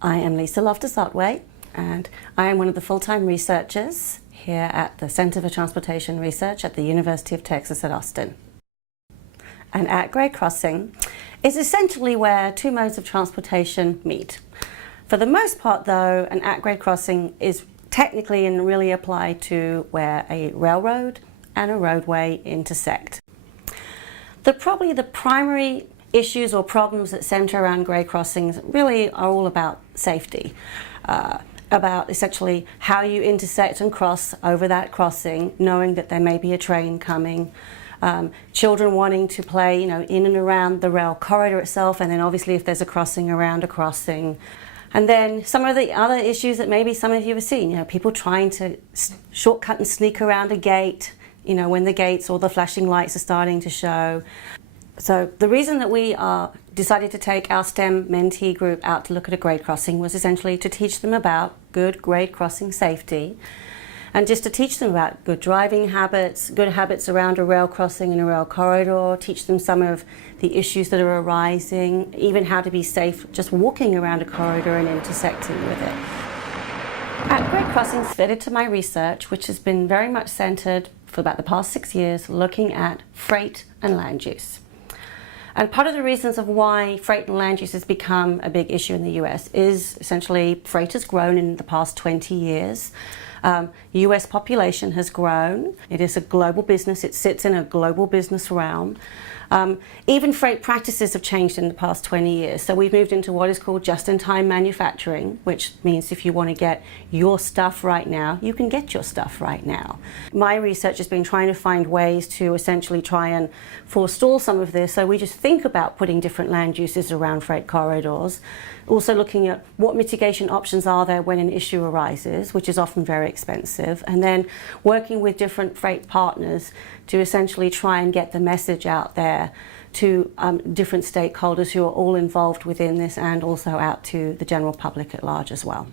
I am Lisa Loftus-Otway, and I am one of the full-time researchers here at the Center for Transportation Research at the University of Texas at Austin. An at-grade crossing is essentially where two modes of transportation meet. For the most part, though, an at-grade crossing is technically and really applied to where a railroad and a roadway intersect. Probably the primary issues or problems that center around grade crossings really are all about safety, about essentially how you intersect and cross over that crossing, knowing that there may be a train coming, children wanting to play, in and around the rail corridor itself, and then obviously if there's a crossing, around a crossing. And then some of the other issues that maybe some of you have seen, people trying to shortcut and sneak around a gate, when the gates or the flashing lights are starting to show. So the reason that we decided to take our STEM mentee group out to look at a grade crossing was essentially to teach them about good grade crossing safety, and just to teach them about good driving habits, good habits around a rail crossing and a rail corridor, teach them some of the issues that are arising, even how to be safe just walking around a corridor and intersecting with it. At-grade crossings fit into my research, which has been very much centered for about the past 6 years, looking at freight and land use. And part of the reasons of why freight and land use has become a big issue in the US is essentially freight has grown in the past 20 years. US population has grown. It is a global business. It sits in a global business realm. Even freight practices have changed in the past 20 years. So we've moved into what is called just-in-time manufacturing, which means if you want to get your stuff right now, you can get your stuff right now. My research has been trying to find ways to essentially try and forestall some of this. So we just think about putting different land uses around freight corridors. Also looking at what mitigation options are there when an issue arises, which is often very expensive. And then working with different freight partners to essentially try and get the message out there to different stakeholders who are all involved within this, and also out to the general public at large as well.